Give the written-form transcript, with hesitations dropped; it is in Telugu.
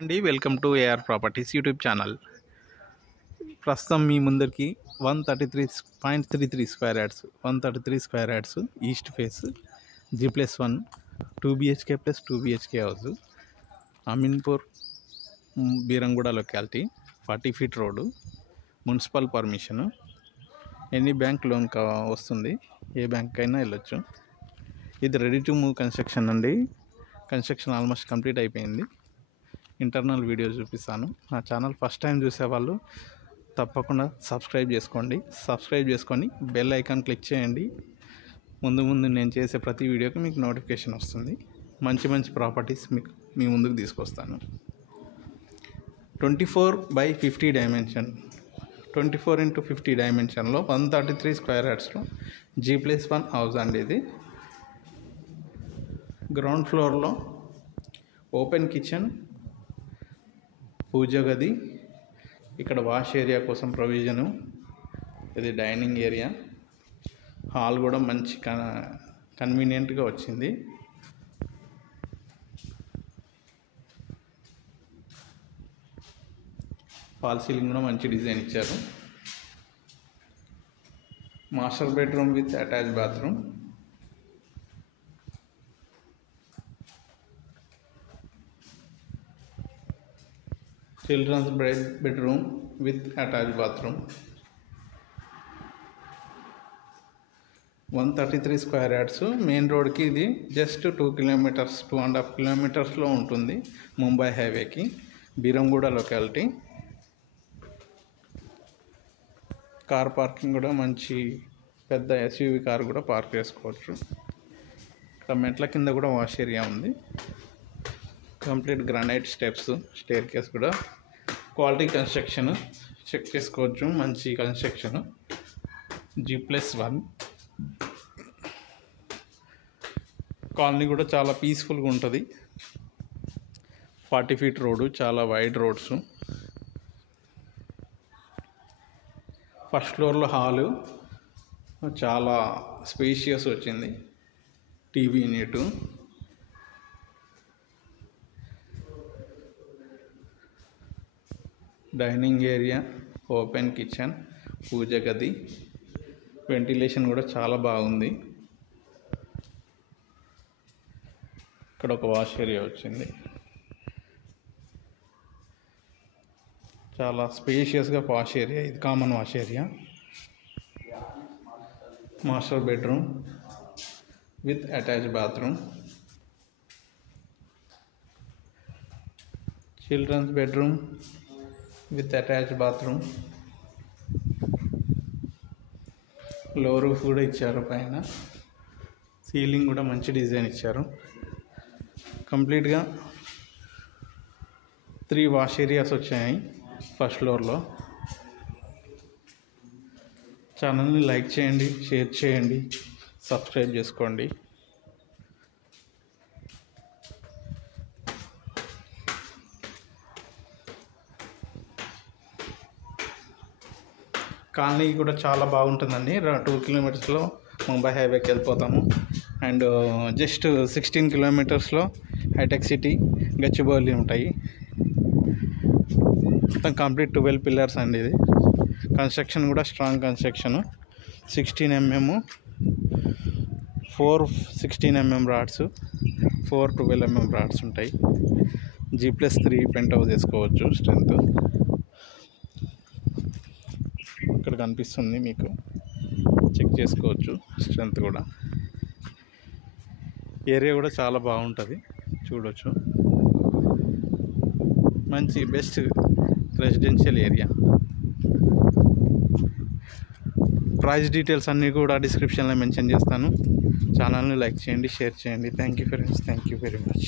అండి welcome to AR properties YouTube channel. ప్రస్తుతం మీ ముందరికి 133.33 square yards 133 square yards east face G+1 2 BHK plus 2 BHK house, Ameenpur Beeramguda locality, 40 feet road, municipal permission, any bank loan వస్తుంది, ఏ బ్యాంక్ అయినా వెళ్ళొచ్చు. ఇది రెడీ టు మూవ్ కన్స్ట్రక్షన్ అండి. కన్స్ట్రక్షన్ ఆల్మోస్ట్ కంప్లీట్ అయిపోయింది. ఇంటర్నల్ వీడియో చూపిస్తాను. నా ఛానల్ ఫస్ట్ టైం చూసేవాళ్ళు తప్పకుండా సబ్స్క్రైబ్ చేసుకొని బెల్ ఐకాన్ క్లిక్ చేయండి. ముందు నేను చేసే ప్రతి వీడియోకి మీకు నోటిఫికేషన్ వస్తుంది. మంచి ప్రాపర్టీస్ మీకు మీ ముందుకు తీసుకొస్తాను. 24x50 డైమెన్షన్, 24x50 డైమెన్షన్లో 133 స్క్వేర్ యార్డ్స్లో G+1 హౌస్ అండి. ఇది గ్రౌండ్ ఫ్లోర్లో ఓపెన్ కిచెన్, పూజ గది, ఇక్కడ వాష్ ఏరియా కోసం ప్రొవిజను, ఇది డైనింగ్ ఏరియా, హాల్ కూడా మంచి కన్వీనియంట్గా వచ్చింది. ఫాల్ సీలింగ్ కూడా మంచి డిజైన్ ఇచ్చారు. Master bedroom with attach bathroom, children's bedroom with attach bathroom. 133 square yards. Main రోడ్కి ఇది జస్ట్ 2.5 కిలోమీటర్స్లో ఉంటుంది. ముంబై హైవేకి, బీరంగూడ లొకాలిటీ. కార్ పార్కింగ్ కూడా మంచి పెద్ద ఎస్యూవి కార్ కూడా పార్క్ చేసుకోవచ్చు. ఇక్కడ మెట్ల కింద కూడా వాష్ ఏరియా ఉంది. Complete granite steps, staircase కూడా క్వాలిటీ కన్స్ట్రక్షన్ చెక్ చేసుకోవచ్చు. మంచి కన్స్ట్రక్షన్, G+1. కాలనీ కూడా చాలా పీస్ఫుల్గా ఉంటుంది. 40 ఫీట్ రోడ్డు, చాలా వైడ్ రోడ్స్. ఫస్ట్ ఫ్లోర్లో హాలు చాలా స్పేషియస్ వచ్చింది. TV unit, dining area, open kitchen, పూజ గది, వెంటిలేషన్ కూడా చాలా బాగుంది. ఇక్కడ ఒక వాష్ ఏరియా వచ్చింది. చాలా స్పేషియస్గా వాష్ ఏరియా, ఇది common wash area. Master bedroom with attach bathroom, children's bedroom with attach bathroom. Low roof కూడా ఇచ్చారు. పైన సీలింగ్ కూడా మంచి డిజైన్ ఇచ్చారు. కంప్లీట్గా 3 వాష్ ఏరియాస్ వచ్చాయి ఫస్ట్ ఫ్లోర్లో. ఛానల్ని లైక్ చేయండి, షేర్ చేయండి, సబ్స్క్రైబ్ చేసుకోండి. కాలనీ కూడా చాలా బాగుంటుందండి. 2 కిలోమీటర్స్లో ముంబై హైవేకి వెళ్ళిపోతాము. అండ్ జస్ట్ 16 కిలోమీటర్స్లో హైటెక్ సిటీ, గచ్చిబౌలి ఉంటాయి. మొత్తం కంప్లీట్ 12 పిల్లర్స్ అండి. ఇది కన్స్ట్రక్షన్ కూడా strong construction. 16 mm 4 16 mm rods, 4 12 mm rods ఉంటాయి. G+3 పెంట్ హౌస్ వేసుకోవచ్చు. స్ట్రెంత్ ఇక్కడ కనిపిస్తుంది, మీకు చెక్ చేసుకోవచ్చు. స్ట్రెంత్ కూడా, ఏరియా కూడా చాలా బాగుంటుంది, చూడవచ్చు. మంచి best residential area. Price details అన్నీ కూడా డిస్క్రిప్షన్లో మెన్షన్ చేస్తాను. ఛానల్ని లైక్ చేయండి, షేర్ చేయండి. Thank you friends, thank you very much.